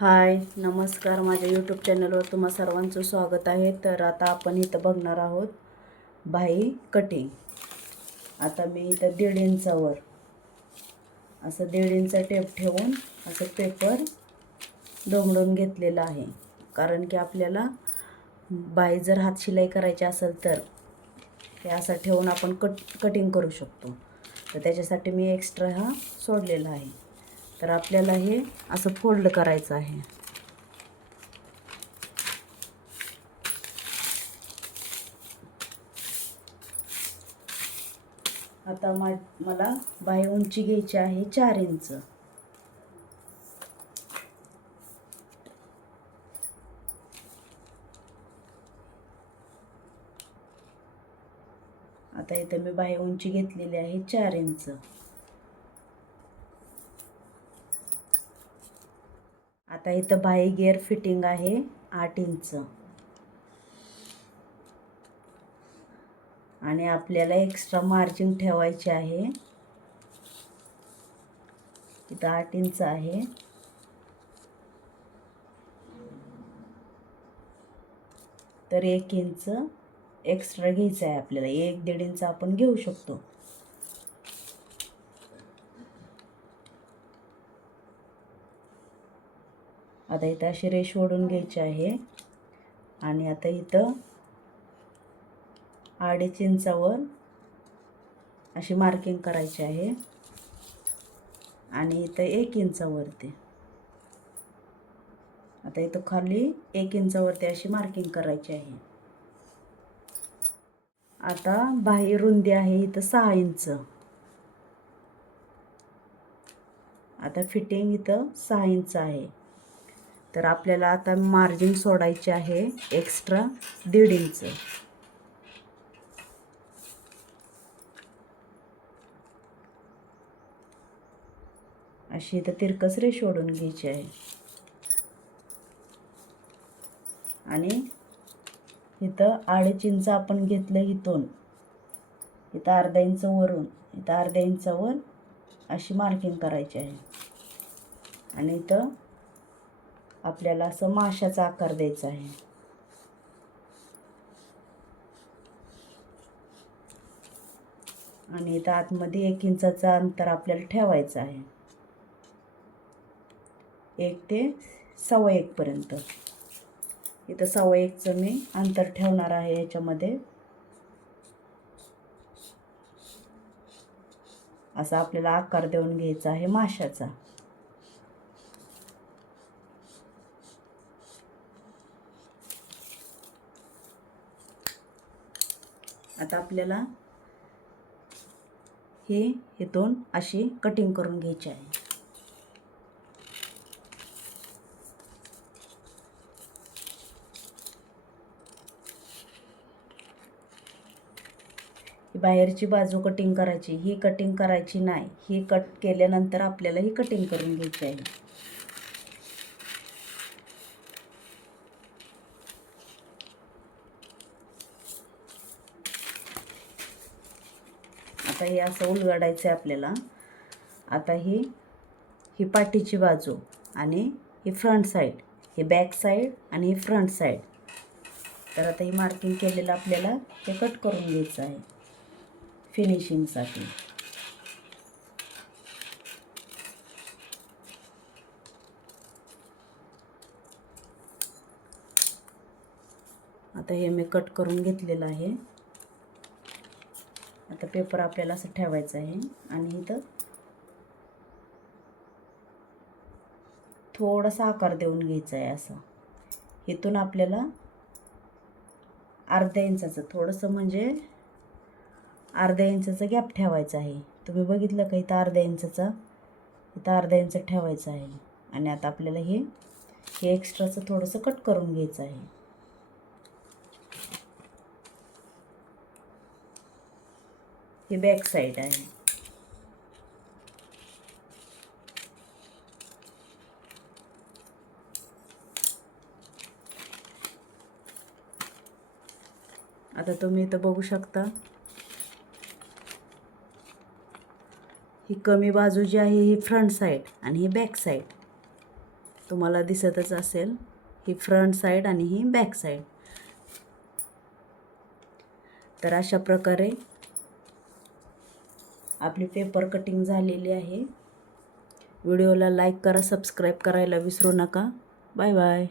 हाय नमस्कार, माझ्या यूट्यूब चॅनलवर तुम्हा सर्वांचं स्वागत आहे. तर आता आपण इथं बघणार आहोत बाही कटिंग. आता मी इथं 1.5 इंचावर असं 1.5 इंच टेप ठेवून असं पेपर दोमडून घेतलेला आहे. कारण की आपल्याला बाही जर हात शिलाई करायची असेल तर हे असं ठेवून आपण कटिंग करू शकतो. तर त्याच्यासाठी मी एक्स्ट्रा हा सोडलेला आहे. तर आपल्याला हे असं फोल्ड करायचं आहे. आता मला बाही उंची घ्यायची आहे 4 इंच. आता इथं मी बाही उंची घेतलेली आहे 4 इंच. आता इथं बाही गिअर फिटिंग आहे 8 इंच. आणि आपल्याला एक्स्ट्रा मार्जिन ठेवायचे आहे. इथं 8 इंच आहे. तर 1 इंच एक्स्ट्रा घ्यायचं आहे आपल्याला. 1-1.5 इंच आपण घेऊ शकतो. आता इथं अशी रेष ओढून घ्यायची आहे. आणि आता इथं 2.5 इंचावर अशी मार्किंग करायची आहे. आणि इथं 1 इंचावरती. आता इथं खाली 1 इंचावरती अशी मार्किंग करायची आहे. आता बाही रुंदी आहे इथं 6 इंच. आता फिटिंग इथं 6 इंच आहे. तर आपल्याला आता मार्जिन सोडायचे आहे एक्स्ट्रा 1.5 इंच. अशी इथं तिरकस रेष ओढून घ्यायची आहे. आणि इथं 2.5 इंच आपण घेतलं इथून. इथं 1/2 इंच वरून, इथं 1/2 इंचावर अशी मार्किंग करायची आहे. आणि इथं आपल्याला असं माशाचा आकार द्यायचा आहे. आणि इथं आतमध्ये 1 इंचाचं अंतर आपल्याला ठेवायचं आहे. 1 ते 1.25 पर्यंत. इथं 1.25चं मी अंतर ठेवणार आहे याच्यामध्ये. असा आपल्याला आकार देऊन घ्यायचा आहे माशाचा. आता आपल्याला हे इथून अशी कटिंग करून घ्यायची आहे. बाहेरची बाजू कटिंग करायची, ही कटिंग करायची नाही. ही कट केल्यानंतर आपल्याला ही कटिंग करून घ्यायची आहे. आता हे असं उलगडायचं आहे आपल्याला. आता ही पाठीची बाजू आणि ही फ्रंट साईड, ही बॅक साईड आणि ही फ्रंट साईड. तर आता ही मार्किंग केलेलं आपल्याला हे कट करून घ्यायचं आहे फिनिशिंगसाठी. आता हे मी कट करून घेतलेलं आहे. आता पेपर आपल्याला असं ठेवायचं आहे. आणि इथं थोडासा आकार देऊन घ्यायचा आहे असं. इथून आपल्याला 1/2 इंचाचं, थोडंसं म्हणजे 1/2 इंचाचं गॅप ठेवायचं आहे. तुम्ही बघितलं का इथं 1/2 इंचाचा, इथं 1/2 इंच ठेवायचं आहे. आणि आता आपल्याला हे एक्स्ट्राचं थोडंसं कट करून घ्यायचं आहे. ही बॅक साईड आहे. आता तुम्ही इथं बघू शकता, ही कमी बाजू जी आहे ही फ्रंट साईड आणि ही बॅक साईड. तुम्हाला दिसतच असेल, ही फ्रंट साईड आणि ही बॅक साईड. तर अशा प्रकारे आपली पेपर कटिंग झालेली आहे. व्हिडिओला लाईक करा, सबस्क्राईब करायला विसरू नका. Bye bye.